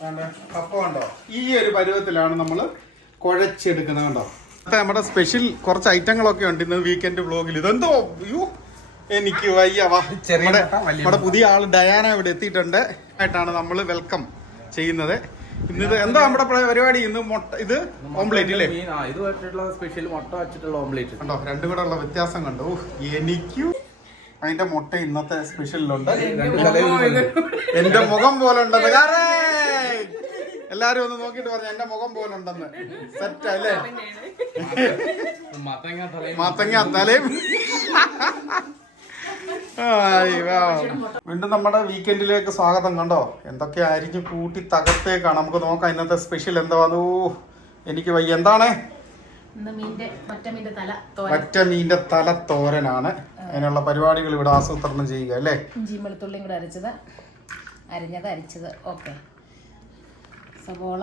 കപ്പ കണ്ടോ? ഈ ഒരു പരുവത്തിലാണ് നമ്മൾ കുഴച്ചെടുക്കുന്നത് കണ്ടോ? നമ്മുടെ സ്പെഷ്യൽ കുറച്ച് ഐറ്റങ്ങളൊക്കെ ഉണ്ട് ഇന്ന് വീക്കെൻഡ് വ്ലോഗിൽ ഇതെന്തോ? അയ്യോ എനിക്ക് വയ്യ. വാ നമ്മുടെ പുതിയ ആൾ ഡയാന ഇവിടെ എത്തിയിട്ടുണ്ട്. ആയിട്ടാണ് നമ്മൾ വെൽക്കം ചെയ്യുന്നത്. ഇന്ന് ഇത് എന്താ നമ്മുടെ പരിപാടി? ഇന്ന് മുട്ട ഇത് ഓംപ്ലേറ്റ് അല്ലേ ഇത് വെച്ചിട്ടുള്ള സ്പെഷ്യൽ മുട്ട വെച്ചിട്ടുള്ള ഓംലേറ്റ് കണ്ടോ? രണ്ടും കൂടെ ഉള്ള വ്യത്യാസം കണ്ടു? എനിക്ക് അതിന്റെ മുട്ട ഇന്നത്തെ സ്പെഷ്യലിലുണ്ട് എന്റെ മുഖം പോലെ കാരേ എല്ലാരും ഒന്ന് നോക്കിട്ട് പറഞ്ഞു എന്റെ മുഖം പോലെ ഉണ്ടെന്ന്. സെറ്റ് അല്ലേ? മത്തങ്ങ തലയും വീണ്ടും നമ്മുടെ വീക്കെൻഡിലേക്ക് സ്വാഗതം കണ്ടോ? എന്തൊക്കെ അരിഞ്ഞ് കൂട്ടി തകർത്തേക്കാണ്. നമുക്ക് നോക്കാം ഇന്നത്തെ സ്പെഷ്യൽ എന്താ ഓ എനിക്ക് വയ്യ. എന്താണ്? മറ്റമീന്റെ മീന്റെ മറ്റ മീന്റെ തല തോരനാണ്. അതിനുള്ള പരിപാടികൾ ഇവിടെ ആസൂത്രണം ചെയ്യുക അല്ലേ? വെളുത്തുള്ളിയും കൂടെ അരച്ചത്. അരിഞ്ഞത് അരിച്ചത്. ഓക്കെ സവോള.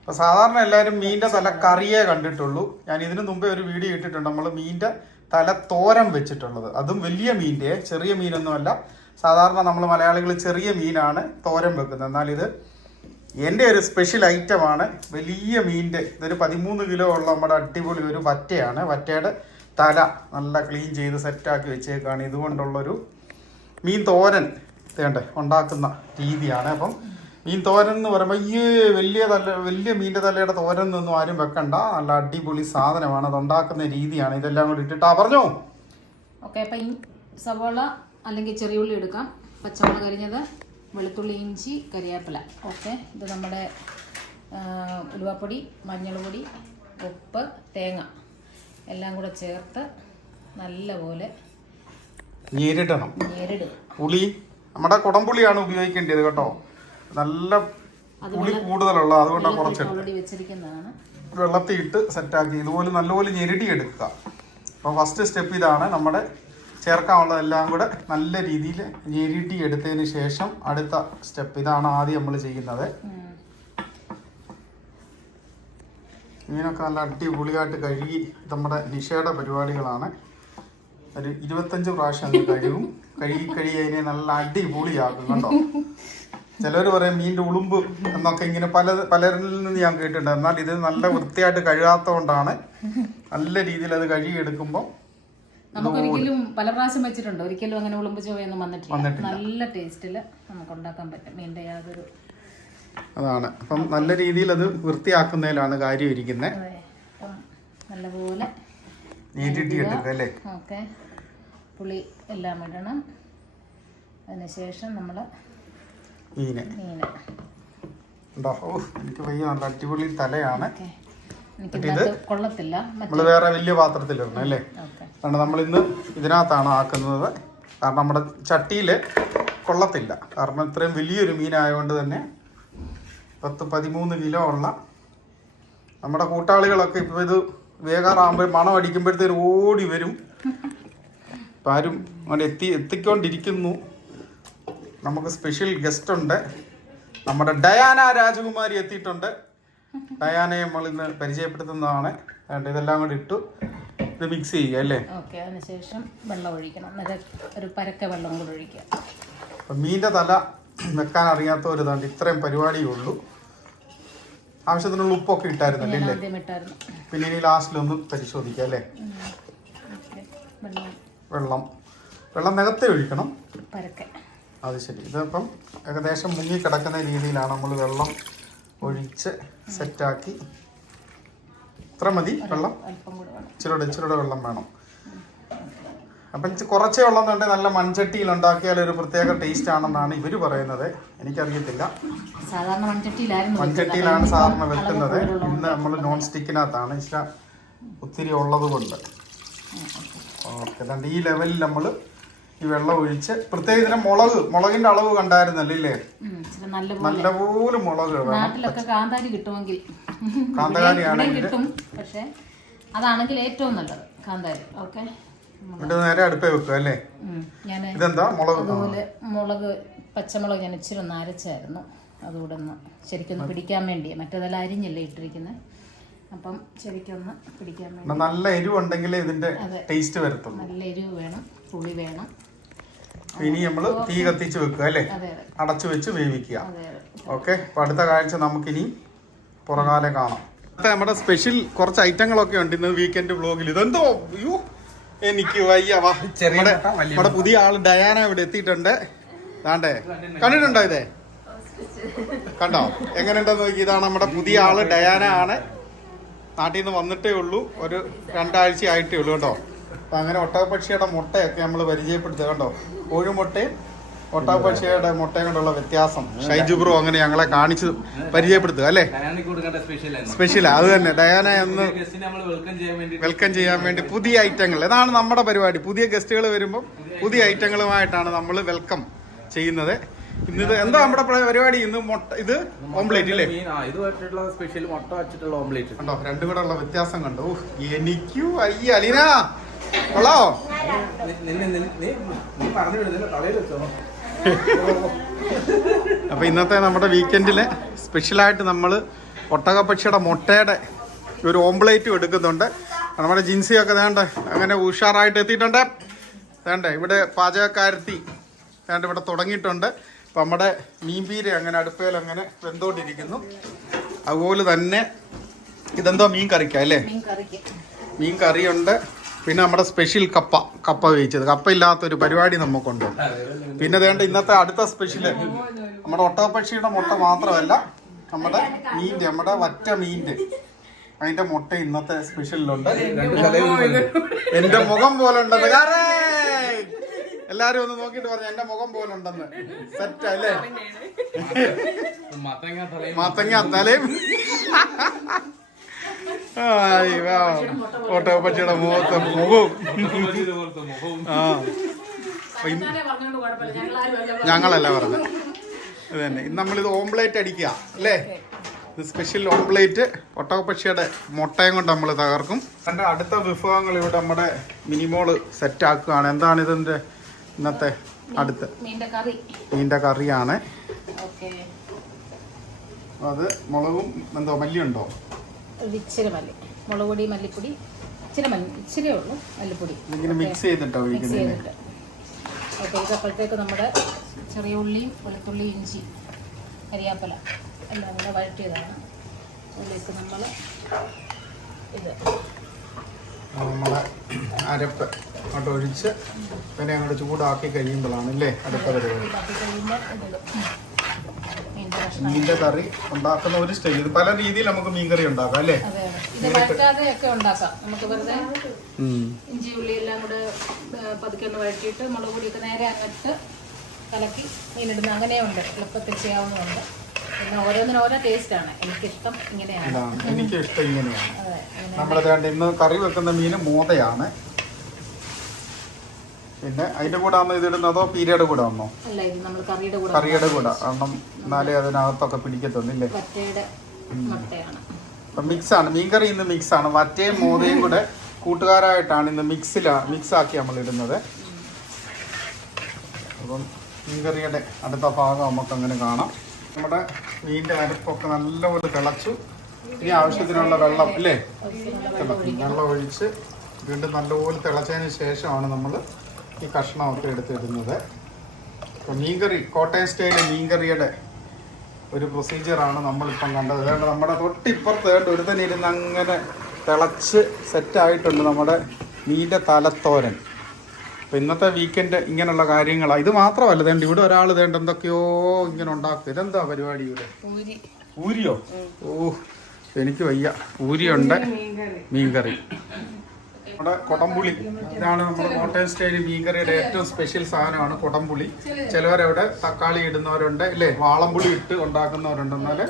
അപ്പൊ സാധാരണ എല്ലാവരും മീന്റെ തല കറിയേ കണ്ടിട്ടുള്ളൂ. ഞാൻ ഇതിനു മുമ്പേ ഒരു വീഡിയോ ഇട്ടിട്ടുണ്ട്. നമ്മൾ മീന്റെ തല തോരം വെച്ചിട്ടുള്ളത്. അതും വലിയ മീന്റെ ചെറിയ മീനൊന്നുമല്ല സാധാരണ നമ്മൾ മലയാളികൾ ചെറിയ മീനാണ് തോരം വെക്കുന്നത്. എന്നാൽ ഇത് എന്റെ ഒരു സ്പെഷ്യൽ ഐറ്റമാണ് വലിയ മീന്റെ. ഇതൊരു പതിമൂന്ന് കിലോ ഉള്ള നമ്മുടെ അടിപൊളി ഒരു വറ്റയാണ്. വറ്റയുടെ തല നല്ല ക്ലീൻ ചെയ്ത് സെറ്റാക്കി വെച്ചേക്കാണ്. ഇതുകൊണ്ടുള്ളൊരു മീൻ തോരൻ വേണ്ടേ ഉണ്ടാക്കുന്ന രീതിയാണ്. അപ്പം മീൻ തോരൻ എന്ന് പറയുമ്പോൾ ഈ വലിയ തല വലിയ മീന്റെ തലയുടെ തോരൻ എന്നൊന്നും ആരും വെക്കണ്ട. നല്ല അടിപൊളി സാധനമാണ്. അത് ഉണ്ടാക്കുന്ന രീതിയാണ്. ഇതെല്ലാം കൂടി ഇട്ടിട്ടാ പറഞ്ഞോ? ഓക്കെ അപ്പം ഈ സവോള അല്ലെങ്കിൽ ചെറിയ ഉള്ളി എടുക്കാം. പച്ചമുളക് അരിഞ്ഞത് വെളുത്തുള്ളി ഇഞ്ചി കരിയാപ്പില. ഓക്കെ ഇത് നമ്മുടെ ഉലുവപ്പൊടി മഞ്ഞൾപ്പൊടി ഉപ്പ് തേങ്ങ. എല്ലാം കൂടെ ചേർത്ത് നല്ലപോലെ ഞെരിടണം. നേരിടും പുളി. നമ്മുടെ കുടംപുളിയാണ് ഉപയോഗിക്കേണ്ടത് കേട്ടോ. നല്ല പുളി കൂടുതലുള്ള അതുകൊണ്ടാണ് കുറച്ച് വെള്ളത്തി വെള്ളത്തിൽ ഇട്ട് സെറ്റാക്കി ഇതുപോലെ നല്ലപോലെ ഞെരടി എടുക്കുക. അപ്പോൾ ഫസ്റ്റ് സ്റ്റെപ്പ് ഇതാണ് നമ്മുടെ ചേർക്കാനുള്ളതെല്ലാം കൂടെ നല്ല രീതിയിൽ ഞെരിടി എടുത്തതിന് ശേഷം അടുത്ത സ്റ്റെപ്പ് ഇതാണ് ആദ്യം നമ്മൾ ചെയ്യുന്നത്. ഇങ്ങനെയൊക്കെ നല്ല അടിപൊളിയായിട്ട് കഴുകി നമ്മുടെ നിഷയുടെ പരിപാടികളാണ്. ഒരു ഇരുപത്തഞ്ച് പ്രാവശ്യം കഴുകും കഴുകി കഴുകി അതിനെ നല്ല അടിപൊളിയാക്കും കണ്ടോ? ചിലർ പറയും മീന്റെ ഉളുമ്പ് എന്നൊക്കെ ഇങ്ങനെ പല പലരിൽ നിന്ന് ഞാൻ കേട്ടിട്ടുണ്ട്. എന്നാൽ ഇത് നല്ല വൃത്തിയായിട്ട് കഴുകാത്തതുകൊണ്ടാണ് നല്ല രീതിയിൽ അത് കഴുകിയെടുക്കുമ്പോൾ നമുക്കൊരിക്കലും പല പ്രാവശ്യം വെച്ചിട്ടുണ്ട്. ഒരിക്കലും അങ്ങനെ ഉളുമ്പ് ചുവയൊന്നും വന്നിട്ടില്ല. നല്ല ടേസ്റ്റിൽ നമുക്ക് ഉണ്ടാക്കാൻ പറ്റും മീന്റെ യാതൊരു അതാണ്. അപ്പം നല്ല രീതിയിൽ അത് വൃത്തിയാക്കുന്നതിലാണ് കാര്യം ഇരിക്കുന്നത്. നല്ലപോലെ നീട്ടിട്ടി എടുക്കുക ഓക്കെ. പുളി എല്ലാം ഇടണം. അതിനുശേഷം നമ്മൾ മീന്. ഉണ്ടോ? ഓ എനിക്ക് വയ്യ. നല്ല അടിപൊളി തലയാണ്. നമ്മൾ കൊള്ളത്തില്ല. നമ്മൾ വേറെ വലിയ പാത്രത്തിലിടണം അല്ലേ? കാരണം നമ്മൾ ഇന്ന് ഇതിനകത്താണ് ആക്കുന്നത്. കാരണം നമ്മുടെ ചട്ടിയിൽ കൊള്ളത്തില്ല. കാരണം ഇത്രയും വലിയൊരു മീനായതുകൊണ്ട് തന്നെ പത്ത് പതിമൂന്ന് കിലോ ഉള്ള നമ്മുടെ കൂട്ടാളികളൊക്കെ ഇപ്പോൾ ഇത് വേഗാറാകുമ്പോൾ മണം അടിക്കുമ്പോഴത്തേക്ക് ഓടി വരും. ഇപ്പം ആരും അവിടെ എത്തി എത്തിക്കൊണ്ടിരിക്കുന്നു. നമുക്ക് സ്പെഷ്യൽ ഗസ്റ്റ് ഉണ്ട്. നമ്മുടെ ഡയാന രാജകുമാരി എത്തിയിട്ടുണ്ട്. ഡയാനയെ നമ്മൾ ഇന്ന് പരിചയപ്പെടുത്തുന്നതാണ്. അതുകൊണ്ട് ഇതെല്ലാം കൂടി ഇട്ടു ഇത് മിക്സ് ചെയ്യുക അല്ലേ? ഓക്കെ അതിനുശേഷം വെള്ളം ഒഴിക്കണം. ഒരു പരക്ക വെള്ളം കൂടെ ഒഴിക്കുക. അപ്പം മീന്റെ തല വെക്കാൻ അറിയാത്തവർ ഇതാണ്ട് ഇത്രയും പരിപാടിയേ ഉള്ളൂ. ആവശ്യത്തിനുള്ള ഉപ്പൊക്കെ ഇട്ടായിരുന്നല്ലേ? അല്ലേ പിന്നെ ഇനി ലാസ്റ്റിലൊന്ന് പരിശോധിക്കാം അല്ലേ? വെള്ളം. വെള്ളം നികത്തെ ഒഴിക്കണം. പരക്കെ. അത് ശരി. ഇതിപ്പം ഏകദേശം മുങ്ങി കിടക്കുന്ന രീതിയിലാണ് നമ്മൾ വെള്ളം ഒഴിച്ച് സെറ്റാക്കി. ഇത്ര മതി വെള്ളം? ഇച്ചിരൂടെ ഇച്ചിരൂടെ വെള്ളം വേണം. അപ്പം കുറച്ചേ വെള്ളം തന്നെ നല്ല മൺചട്ടിയിൽ ഉണ്ടാക്കിയാൽ ഒരു പ്രത്യേക ടേസ്റ്റ് ആണെന്നാണ് ഇവർ പറയുന്നത്. എനിക്കറിയത്തില്ല. മൺചട്ടിയിലാണ് സാധാരണ വെക്കുന്നത്. ഇന്ന് നമ്മൾ നോൺ സ്റ്റിക്കിനകത്താണ് ഇഷ്ട ഒത്തിരി ഉള്ളത് കൊണ്ട്. ഓക്കെ. ഈ ലെവലിൽ നമ്മൾ ഈ വെള്ളം ഒഴിച്ച് പ്രത്യേക ഇതിന് മുളക് മുളകിന്റെ അളവ് കണ്ടായിരുന്നല്ലേ ഇല്ലേ? നല്ലപോലെ മുളക് നാട്ടിലൊക്കെ കാന്താരി കിട്ടുമെങ്കിൽ. കാന്താരി ഇവിടെ കിട്ടും പക്ഷെ അതാണെങ്കിൽ ഏറ്റവും നല്ലത് കാന്താരി. ഓക്കെ? നേരെ അടുപ്പേ വെക്കുക അല്ലേ? ഞാൻ ഇതെന്താ? മുളക്. അതുപോലെ മുളക് പച്ചമുളക് ഞാൻ ഇച്ചിരി ഒന്ന് അരച്ചായിരുന്നു. അതുകൂടെ ഒന്ന് ശരിക്കൊന്ന് പിടിക്കാൻ വേണ്ടി. മറ്റേതല്ല അരിഞ്ഞല്ലേ ഇട്ടിരിക്കുന്നത് അപ്പം ശരിക്കൊന്ന് പിടിക്കാൻ വേണ്ടി. നല്ല എരിവുണ്ടെങ്കിലേ ഇതിന്റെ ടേസ്റ്റ് വരത്തുള്ളൂ. നല്ല എരിവ് വേണം പുളി വേണം. ഇനി നമ്മൾ തീ കത്തിച്ച് വെക്കുക അല്ലേ? അടച്ചു വെച്ച് വേവിക്കുക. ഓക്കെ? അപ്പൊ അടുത്ത കാഴ്ച നമുക്കിനി പുറകാലെ കാണാം. അടുത്ത നമ്മുടെ സ്പെഷ്യൽ കുറച്ച് ഐറ്റങ്ങളൊക്കെ ഉണ്ട് ഇന്ന് വീക്കെൻഡ് വ്ലോഗിൽ ഇതെന്തോ? അയ്യോ എനിക്ക് വയ്യ. വാ ചെറിയ നമ്മുടെ പുതിയ ആൾ ഡയാന ഇവിടെ എത്തിയിട്ടുണ്ട്. ദാണ്ടേ കണ്ടിട്ടുണ്ടോ? ഇതേ? കണ്ടോ? എങ്ങനെയുണ്ടെന്ന് നോക്കി. ഇതാണ് നമ്മുടെ പുതിയ ആൾ ഡയാന ആണ്. നാട്ടിൽ നിന്ന് വന്നിട്ടേ ഉള്ളൂ. ഒരു രണ്ടാഴ്ച ആയിട്ടേ ഉള്ളൂ കേട്ടോ. അപ്പൊ അങ്ങനെ ഒട്ടകപ്പക്ഷിയുടെ മുട്ടയൊക്കെ നമ്മൾ പരിചയപ്പെടുത്തുക. കണ്ടോ? കോഴിമുട്ടയും ഒട്ടകപ്പക്ഷിയുടെ മുട്ടയും കൊണ്ടുള്ള വ്യത്യാസം. ഷൈജു ബ്രോ അങ്ങനെ ഞങ്ങളെ കാണിച്ചു പരിചയപ്പെടുത്തുക അല്ലേ? സ്പെഷ്യൽ അത് തന്നെ. ഡയാന എന്ന് വെൽക്കം ചെയ്യാൻ വേണ്ടി പുതിയ ഐറ്റങ്ങൾ ഇതാണ് നമ്മുടെ പരിപാടി. പുതിയ ഗസ്റ്റുകൾ വരുമ്പോൾ പുതിയ ഐറ്റങ്ങളുമായിട്ടാണ് നമ്മൾ വെൽക്കം ചെയ്യുന്നത്. ഇന്നിത് എന്താ നമ്മുടെ പരിപാടി? ഇന്ന് മുട്ട ഇത് ഓംപ്ലേറ്റ് അല്ലേ ഇത് വെച്ചിട്ടുള്ള സ്പെഷ്യൽ മുട്ട വെച്ചിട്ടുള്ള ഓംലേറ്റ് കണ്ടോ? രണ്ടും കൂടെ ഉള്ള വ്യത്യാസം കണ്ടോ? എനിക്കു അയ്യ അലീന! കൊള്ളോ അപ്പൊ ഇന്നത്തെ നമ്മുടെ വീക്കെൻഡിൽ സ്പെഷ്യലായിട്ട് നമ്മൾ ഒട്ടകപ്പക്ഷിയുടെ മുട്ടയുടെ ഒരു ഓംപ്ലേറ്റും എടുക്കുന്നുണ്ട്. നമ്മുടെ ജിൻസിയൊക്കെ വേണ്ട അങ്ങനെ ഉഷാറായിട്ട് എത്തിയിട്ടുണ്ട്. വേണ്ട ഇവിടെ പാചകക്കാരത്തി വേണ്ട ഇവിടെ തുടങ്ങിയിട്ടുണ്ട്. അപ്പം നമ്മുടെ മീൻപീര അങ്ങനെ അടുപ്പയിൽ അങ്ങനെ വെന്തോണ്ടിരിക്കുന്നു. അതുപോലെ തന്നെ ഇതെന്തോ മീൻ കറിക്കാം അല്ലേ? മീൻ കറിയുണ്ട്. പിന്നെ നമ്മുടെ സ്പെഷ്യൽ കപ്പ കപ്പ വേവിച്ചത്. കപ്പ ഇല്ലാത്തൊരു പരിപാടി നമുക്കുണ്ട് പിന്നെ വേണ്ട ഇന്നത്തെ അടുത്ത സ്പെഷ്യൽ നമ്മുടെ ഒട്ടകപ്പക്ഷിയുടെ മുട്ട മാത്രമല്ല നമ്മുടെ മീന്റെ നമ്മുടെ വറ്റ മീന്റെ. അതിന്റെ മുട്ട ഇന്നത്തെ സ്പെഷ്യലിലുണ്ട് എന്റെ മുഖം പോലെ ഉണ്ടെന്ന് എല്ലാരും ഒന്ന് നോക്കിട്ട് പറഞ്ഞു എന്റെ മുഖം പോലെ ഉണ്ടെന്ന് സെറ്റ് അല്ലേ മാത്തങ്ങ തലയും. വാ. ഒട്ടകപ്പക്ഷിയുടെ മുഖത്തെ മുഖവും. ആ. ഞങ്ങളല്ല പറഞ്ഞത് ഇത് തന്നെ. ഇന്ന് നമ്മളിത് ഓംപ്ലേറ്റ് അടിക്കുക അല്ലേ? ഇത് സ്പെഷ്യൽ ഓംപ്ലേറ്റ്. ഒട്ടകപ്പക്ഷിയുടെ മുട്ടയും കൊണ്ട് നമ്മൾ തകർക്കും. എന്റെ അടുത്ത വിഭവങ്ങൾ ഇവിടെ നമ്മുടെ മിനിമോൾ സെറ്റ് ആക്കുകയാണ്. എന്താണ് ഇതിന്റെ ഇന്നത്തെ അടുത്ത്? മീന്റെ കറി മീന്റെ കറിയാണ്. അത് മുളകും എന്തോ മല്ലിയുണ്ടോ? ഒരു ഇച്ചിരി മല്ലി. മുളക് പൊടി മല്ലിപ്പൊടി. ഇച്ചിരി മല്ലി ഇച്ചിരിയേ ഉള്ളൂ മല്ലിപ്പൊടി. മിക്സ് ചെയ്തിട്ടോ മിക്സ് ചെയ്തിട്ട്. ഓക്കെ ഇത് അപ്പോഴത്തേക്ക് നമ്മുടെ ചെറിയ ഉള്ളിയും വെളുത്തുള്ളി ഇഞ്ചി കരിയാപ്പല എല്ലാം കൂടെ വഴറ്റിയതാണ്. അതിലേക്ക് നമ്മൾ ഇത്. നമ്മളെ അരപ്പ് അങ്ങോട്ട് ഒഴിച്ച് പിന്നെ അങ്ങോട്ട് ചൂടാക്കി കഴിയുമ്പോഴാണ് അല്ലേ? അടുത്ത പരിപാടി മീന്റെ കറി ഉണ്ടാക്കുന്ന ഒരു സ്റ്റൈൽ പല രീതിയിൽ നമുക്ക് മീൻ കറി ഉണ്ടാക്കാം അല്ലേ? ഇത് വഴറ്റാതെ ഒക്കെ ഉണ്ടാക്കാം. നമുക്ക് വെറുതെ ഇഞ്ചി ഉള്ളി എല്ലാം കൂടെ പതുക്കെ ഒന്ന് വഴറ്റിയിട്ട് മുളക് പൊടിയൊക്കെ നേരെ അങ്ങോട്ട് കലക്കി മീനിടുന്ന അങ്ങനെയുണ്ട്. എളുപ്പത്തിൽ ചെയ്യാവുന്നതുണ്ട്. പിന്നെ ഓരോന്നിനും ഓരോ ടേസ്റ്റാണ് എനിക്കിഷ്ടം ഇങ്ങനെയാണ്. എനിക്ക് ഇഷ്ടം ഇങ്ങനെയാണ്. വേണ്ട ഇന്ന് കറി വെക്കുന്ന മീൻ മോതയാണ്. പിന്നെ അതിന്റെ കൂടെ ആണോ ഇത് ഇടുന്നത്? അതോ പീരയുടെ കൂടെ ആണോ? കറിയുടെ കൂടെ കാരണം എന്നാലേ അതിനകത്തൊക്കെ പിടിക്കത്തൊന്നില്ലേ? മിക്സ് ആണ് മീൻകറി ഇന്ന് മിക്സ് ആണ് വറ്റയും മോതയും കൂടെ കൂട്ടുകാരായിട്ടാണ് ഇന്ന് മിക്സിലാ മിക്സ് ആക്കി നമ്മൾ ഇടുന്നത്. അപ്പം മീൻകറിയുടെ അടുത്ത ഭാഗം നമുക്ക് അങ്ങനെ കാണാം. നമ്മുടെ മീനിന്റെ അരപ്പൊക്കെ നല്ലപോലെ തിളച്ചു. ഇനി ആവശ്യത്തിനുള്ള വെള്ളം അല്ലേ വെള്ളം ഒഴിച്ച് വീണ്ടും നല്ലപോലെ തിളച്ചതിന് ശേഷമാണ് നമ്മൾ ഈ കഷ്ണമൊക്കെ എടുത്തിടുന്നത്. അപ്പോൾ മീൻകറി കോട്ടയം സ്റ്റൈലെ മീൻകറിയുടെ ഒരു പ്രൊസീജിയറാണ് നമ്മളിപ്പം കണ്ടത്. അതുകൊണ്ട് നമ്മുടെ തൊട്ടിപ്പുറത്ത് ഒരു തന്നെ ഇരുന്ന് അങ്ങനെ തിളച്ച് സെറ്റായിട്ടുണ്ട് നമ്മുടെ മീന്റെ തലത്തോരൻ. അപ്പം ഇന്നത്തെ വീക്കെൻഡ് ഇങ്ങനെയുള്ള കാര്യങ്ങളാണ് ഇത് മാത്രമല്ല തേണ്ട ഇവിടെ ഒരാൾ തേണ്ട എന്തൊക്കെയോ ഇങ്ങനെ ഉണ്ടാക്കുക. ഇതെന്താ പരിപാടി ഇവിടെ? പൂരി. പൂരിയോ? ഓ എനിക്ക് വയ്യ. പൂരിയുണ്ട് മീൻകറി. നമ്മുടെ കൊടംപുളി. ഇതാണ് നമ്മുടെ കോട്ടയം സ്റ്റൈൽ മീൻകറിയുടെ ഏറ്റവും സ്പെഷ്യൽ സാധനമാണ് കൊടംപുളി. ചിലവരവിടെ തക്കാളി ഇടുന്നവരുണ്ട് അല്ലേ? വാളംപുളി ഇട്ട് ഉണ്ടാക്കുന്നവരുണ്ട്. നമ്മുടെ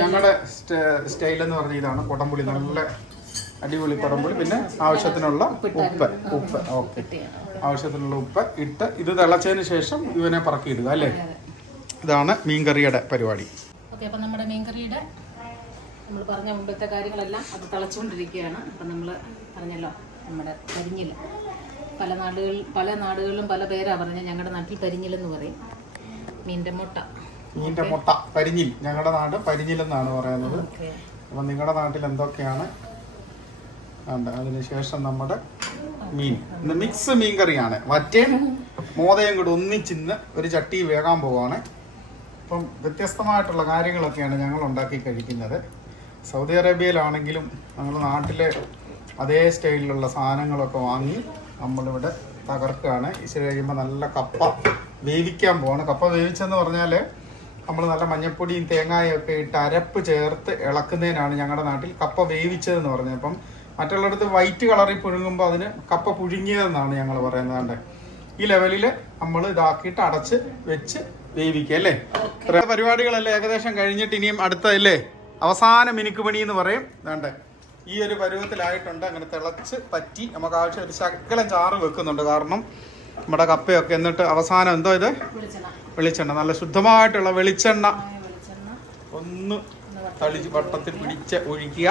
ഞങ്ങളുടെ സ്റ്റൈൽ എന്ന് പറഞ്ഞ ഇതാണ് കൊടംപുളി. നല്ല അടിപൊളി കൊടംപുളി. പിന്നെ ആവശ്യത്തിനുള്ള ഉപ്പ്. ഉപ്പ്. ഓക്കെ. ആവശ്യത്തിനുള്ള ഉപ്പ് ഇട്ട് ഇത് തിളച്ചതിന് ശേഷം ഇവനെ പറക്കിയിടുക അല്ലേ? ഇതാണ് മീൻകറിയുടെ പരിപാടി. നമ്മുടെ നമ്മൾ പറഞ്ഞ മുമ്പത്തെ കാര്യങ്ങളെല്ലാം അത് തിളച്ചുകൊണ്ടിരിക്കുകയാണ്. അപ്പം നമ്മൾ പറഞ്ഞല്ലോ. നമ്മുടെ പരിഞ്ഞിൽ പല നാടുകൾ പല നാടുകളിലും പല പേരാ പറഞ്ഞത് ഞങ്ങളുടെ നാട്ടിൽ പരിഞ്ഞിലെന്ന് പറയും. മീന്റെ മുട്ട. മീന്റെ മുട്ട പരിഞ്ഞിൽ ഞങ്ങളുടെ നാട് പരിഞ്ഞിൽ എന്നാണ് പറയുന്നത് അപ്പൊ നിങ്ങളുടെ നാട്ടിൽ എന്തൊക്കെയാണ്? ഉണ്ട് അതിനുശേഷം നമ്മുടെ മീൻ. ഇന്ന് മിക്സ് മീൻ കറിയാണ്. വറ്റയും മോതയും കൂടെ ഒന്നിച്ചിന്ന് ഒരു ചട്ടി വേകാൻ പോവാണ്. അപ്പം വ്യത്യസ്തമായിട്ടുള്ള കാര്യങ്ങളൊക്കെയാണ് ഞങ്ങൾ ഉണ്ടാക്കി കഴിക്കുന്നത്. സൗദി അറേബ്യയിലാണെങ്കിലും നമ്മൾ നാട്ടിലെ അതേ സ്റ്റൈലിലുള്ള സാധനങ്ങളൊക്കെ വാങ്ങി നമ്മളിവിടെ തകർക്കുകയാണ്. ഇച്ചിരി കഴിയുമ്പോൾ നല്ല കപ്പ വേവിക്കാൻ പോവാണ്. കപ്പ വേവിച്ചെന്ന് പറഞ്ഞാൽ നമ്മൾ നല്ല മഞ്ഞപ്പൊടിയും തേങ്ങായും ഒക്കെ ഇട്ട് അരപ്പ് ചേർത്ത് ഇളക്കുന്നതിനാണ് ഞങ്ങളുടെ നാട്ടിൽ കപ്പ വേവിച്ചതെന്ന് പറഞ്ഞത്. അപ്പം മറ്റുള്ളിടത്ത് വൈറ്റ് കളറിൽ പുഴുങ്ങുമ്പോൾ അതിന് കപ്പ പുഴുങ്ങിയതെന്നാണ് ഞങ്ങൾ പറയുന്നത് ഈ ലെവലിൽ നമ്മൾ ഇതാക്കിയിട്ട് അടച്ച് വെച്ച് വേവിക്കുക അല്ലേ? ഇത്ര പരിപാടികളല്ലേ ഏകദേശം കഴിഞ്ഞിട്ട് ഇനിയും അടുത്തല്ലേ അവസാന മിനുക്ക് പണി എന്ന് പറയും. വേണ്ടേ ഈ ഒരു പരുവത്തിലായിട്ടുണ്ട്. അങ്ങനെ തിളച്ച് പറ്റി നമുക്ക് ആവശ്യം ഒരു ശകലം ചാറ് വെക്കുന്നുണ്ട്. കാരണം നമ്മുടെ കപ്പയൊക്കെ എന്നിട്ട് അവസാനം എന്തോ ഇത്? വെളിച്ചെണ്ണ. നല്ല ശുദ്ധമായിട്ടുള്ള വെളിച്ചെണ്ണ. ഒന്ന് തളിച്ച് വട്ടത്തിൽ പിടിച്ച് ഒഴിക്കുക.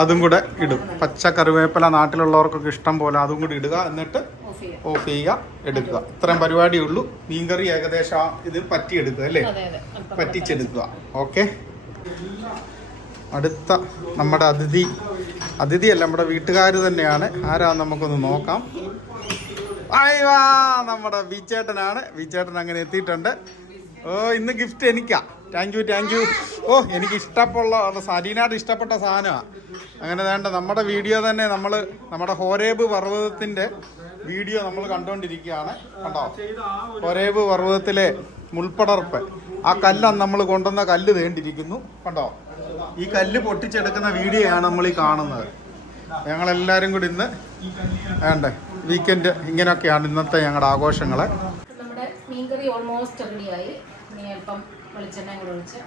അതും കൂടെ ഇടും. പച്ച കറിവേപ്പില നാട്ടിലുള്ളവർക്കൊക്കെ ഇഷ്ടം പോലെ അതും കൂടി ഇടുക. എന്നിട്ട് ഓഫ് ചെയ്യാം ഓഫ് ചെയ്യുക എടുക്കുക. ഇത്രയും പരിപാടിയേ ഉള്ളൂ. മീൻകറി ഏകദേശം ഇത് പറ്റിയെടുക്കുക അല്ലേ? പറ്റിച്ചെടുക്കുക. ഓക്കെ. അടുത്ത നമ്മുടെ അതിഥി അതിഥിയല്ല നമ്മുടെ വീട്ടുകാർ തന്നെയാണ്. ആരാ നമുക്കൊന്ന് നോക്കാം. നമ്മുടെ വിചേട്ടനാണ് വിചേട്ടൻ അങ്ങനെ എത്തിയിട്ടുണ്ട്. ഓ ഇന്ന് ഗിഫ്റ്റ് എനിക്കാ. താങ്ക് യു താങ്ക് യു ഓ എനിക്ക് ഇഷ്ടമുള്ള സരീനാട് ഇഷ്ടപ്പെട്ട സാധനമാണ് അങ്ങനെ വേണ്ട നമ്മുടെ വീഡിയോ തന്നെ നമ്മൾ നമ്മുടെ ഹോരേബ് പർവതത്തിന്റെ വീഡിയോ നമ്മൾ കണ്ടുകൊണ്ടിരിക്കുകയാണ് കണ്ടോ? ഹോരേബ് പർവതത്തിലെ മുൾപ്പടർപ്പ്. ആ കല്ലാണ് നമ്മൾ കൊണ്ടുവന്ന കല്ല് തേണ്ടിരിക്കുന്നു കണ്ടോ? ഈ കല്ല് പൊട്ടിച്ചെടുക്കുന്ന വീഡിയോ ആണ് നമ്മൾ ഈ കാണുന്നത്. ഞങ്ങളെല്ലാവരും കൂടി ഇന്ന് വേണ്ടേ വീക്കെൻഡ് ഇങ്ങനെയൊക്കെയാണ് ഇന്നത്തെ ഞങ്ങളുടെ ആഘോഷങ്ങൾ നമ്മുടെ മീൻകറി ഓൾമോസ്റ്റ് റെഡിയായി ഇനി അല്പം വെളിച്ചെണ്ണയും കൂടെ ഒഴിച്ച്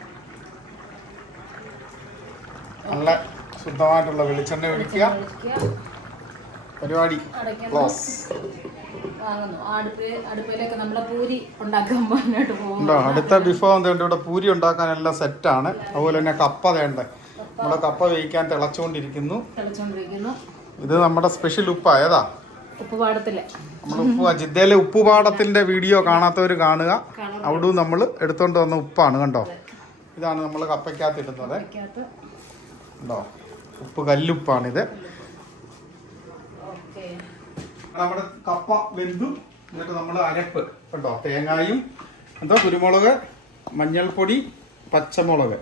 നല്ല ശുദ്ധമായിട്ടുള്ള വെളിച്ചെണ്ണ ഒഴിക്കുക. പരിപാടി. ക്ലോസ്. വാങ്ങുന്നു. ആ അടുപ്പ് അടുപ്പിലേക്ക് നമ്മളെ പൂരി ഉണ്ടാക്കാൻ പോകുന്നു. അടുത്ത വിഭവം ഇവിടെ പൂരി ഉണ്ടാക്കാനെല്ലാം സെറ്റാണ് അതുപോലെ തന്നെ കപ്പ തേണ്ട നമ്മുടെ കപ്പ വേവിക്കാൻ തിളച്ചുകൊണ്ടിരിക്കുന്നു. തിളച്ചുകൊണ്ടിരിക്കുന്നു. ഇത് നമ്മുടെ സ്പെഷ്യൽ ഉപ്പായതാ ഉപ്പുപാടത്തിൽ. നമ്മുടെ ഉപ്പ് ജിദ്ദയിലെ ഉപ്പുപാടത്തിന്റെ വീഡിയോ കാണാത്തവര് കാണുക. അവിടെ നമ്മൾ എടുത്തോണ്ട് വന്ന ഉപ്പാണ്. കണ്ടോ? ഇതാണ് നമ്മൾ കപ്പയ്ക്കകത്ത് ഇടുന്നത്. കണ്ടോ ഉപ്പ് കല്ലുപ്പാണിത്. നമ്മുടെ കപ്പ വെന്തു. എന്നിട്ട് നമ്മൾ അരപ്പ് കണ്ടോ? തേങ്ങായും എന്തോ കുരുമുളക് മഞ്ഞൾപ്പൊടി പച്ചമുളക്.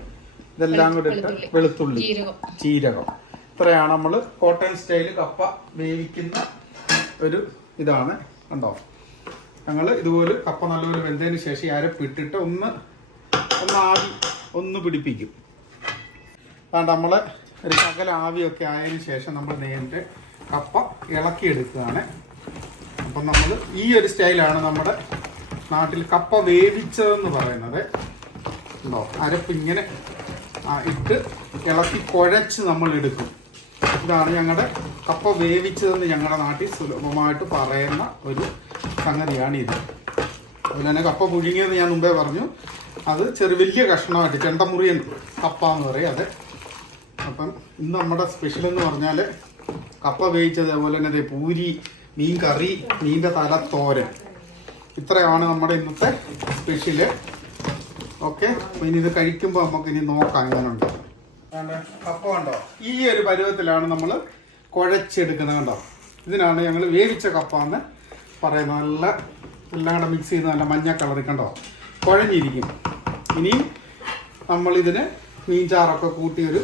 ഇതെല്ലാം കൂടി ഇട്ട് വെളുത്തുള്ളി. ജീരകം. ഇത്രയാണ് നമ്മൾ കോട്ടൺ സ്റ്റൈൽ കപ്പ വേവിക്കുന്ന ഒരു ഇതാണ്. കണ്ടോ? ഞങ്ങൾ ഇതുപോലെ കപ്പ നല്ലപോലെ വെന്തതിന് ശേഷം അരപ്പ് ഇട്ടിട്ട് ഒന്ന് ഒന്ന് ആവി ഒന്ന് പിടിപ്പിക്കും. അതുകൊണ്ട് നമ്മൾ ഒരു ശകല ആവിയൊക്കെ ആയതിനു ശേഷം നമ്മൾ നേരിട്ട് കപ്പ ഇളക്കിയെടുക്കുകയാണ്. അപ്പം നമ്മൾ ഈ ഒരു സ്റ്റൈലാണ് നമ്മുടെ നാട്ടിൽ കപ്പ വേവിച്ചതെന്ന് പറയുന്നത്. ഉണ്ടോ? അരപ്പ് ഇങ്ങനെ ഇട്ട് ഇളക്കി കുഴച്ച് നമ്മൾ എടുക്കും. ഇതാണ് ഞങ്ങളുടെ കപ്പ വേവിച്ചതെന്ന് ഞങ്ങളുടെ നാട്ടിൽ സുലഭമായിട്ട് പറയുന്ന ഒരു സംഗതിയാണ് ഇത് അതുപോലെ തന്നെ കപ്പ പുഴുങ്ങിയെന്ന് ഞാൻ മുമ്പേ പറഞ്ഞു. അത് ചെറിയ വലിയ കഷ്ണമായിട്ട് ചെണ്ടമുറിയൻ കപ്പ എന്ന് പറയും അത്. അപ്പം ഇന്ന് നമ്മുടെ സ്പെഷ്യൽ എന്ന് പറഞ്ഞാൽ കപ്പ വേവിച്ചത് അതുപോലെ തന്നെ പൂരി മീൻ കറി മീന്റെ തല തോരൻ. ഇത്രയാണ് നമ്മുടെ ഇന്നത്തെ സ്പെഷ്യൽ ഓക്കെ അപ്പൊ ഇനി ഇത് കഴിക്കുമ്പോൾ നമുക്ക് ഇനി നോക്കാം എങ്ങനെയുണ്ട് കപ്പ കണ്ടോ? ഈ ഒരു പരുവത്തിലാണ് നമ്മൾ കുഴച്ചെടുക്കുന്നത് കണ്ടോ? ഇതിനാണ് ഞങ്ങൾ വേവിച്ച കപ്പ എന്ന് പറയുന്നത്. നല്ല എല്ലാം കൂടെ മിക്സ് ചെയ്ത് നല്ല മഞ്ഞ കളറിൽ കണ്ടോ? കുഴഞ്ഞിരിക്കും. ഇനിയും നമ്മളിതിന് മീൻചാറൊക്കെ കൂട്ടി ഒരു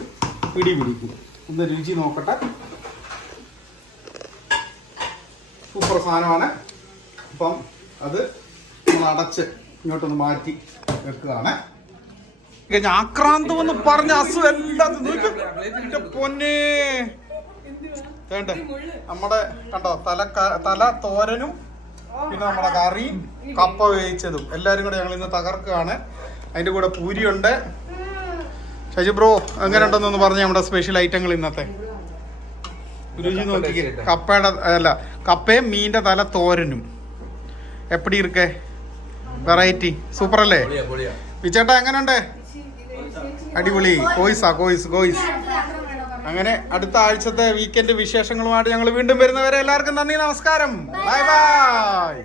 പിടി പിടിക്കും. ഒന്ന് രുചി നോക്കട്ടെ. സൂപ്പർ സാധനമാണ്. അപ്പം അത് നമ്മൾ അടച്ച് ഇങ്ങോട്ടൊന്ന് മാറ്റി വെക്കുകയാണ്. ഞാൻ ആക്രാന്തം പറഞ്ഞ അസു എല്ലാം പൊന്നേ. വേണ്ടേ നമ്മുടെ കണ്ടോ തല തല തോരനും പിന്നെ നമ്മുടെ കറിയും കപ്പ വേവിച്ചതും. എല്ലാരും കൂടെ ഞങ്ങൾ ഇന്ന് തകർക്കുകയാണ്. അതിന്റെ കൂടെ പൂരിയുണ്ട്. ശശി ബ്രോ എങ്ങനെ ഉണ്ടെന്നൊന്ന് പറഞ്ഞ നമ്മുടെ സ്പെഷ്യൽ ഐറ്റങ്ങൾ ഇന്നത്തെ. രുചി നോക്കി കപ്പയുടെ അല്ല കപ്പയും മീന്റെ തല തോരനും. എപ്പടി ഇരിക്കേ? വെറൈറ്റി സൂപ്പർ അല്ലേ വിച്ചേട്ടാ എങ്ങനെയുണ്ട് അടിപൊളി. കോയിസാ കോയിസ് കോയിസ് അങ്ങനെ അടുത്ത ആഴ്ചത്തെ വീക്കെൻഡ് വിശേഷങ്ങളുമായിട്ട് ഞങ്ങൾ വീണ്ടും വരുന്നവരെ എല്ലാവർക്കും നന്ദി നമസ്കാരം. Bye bye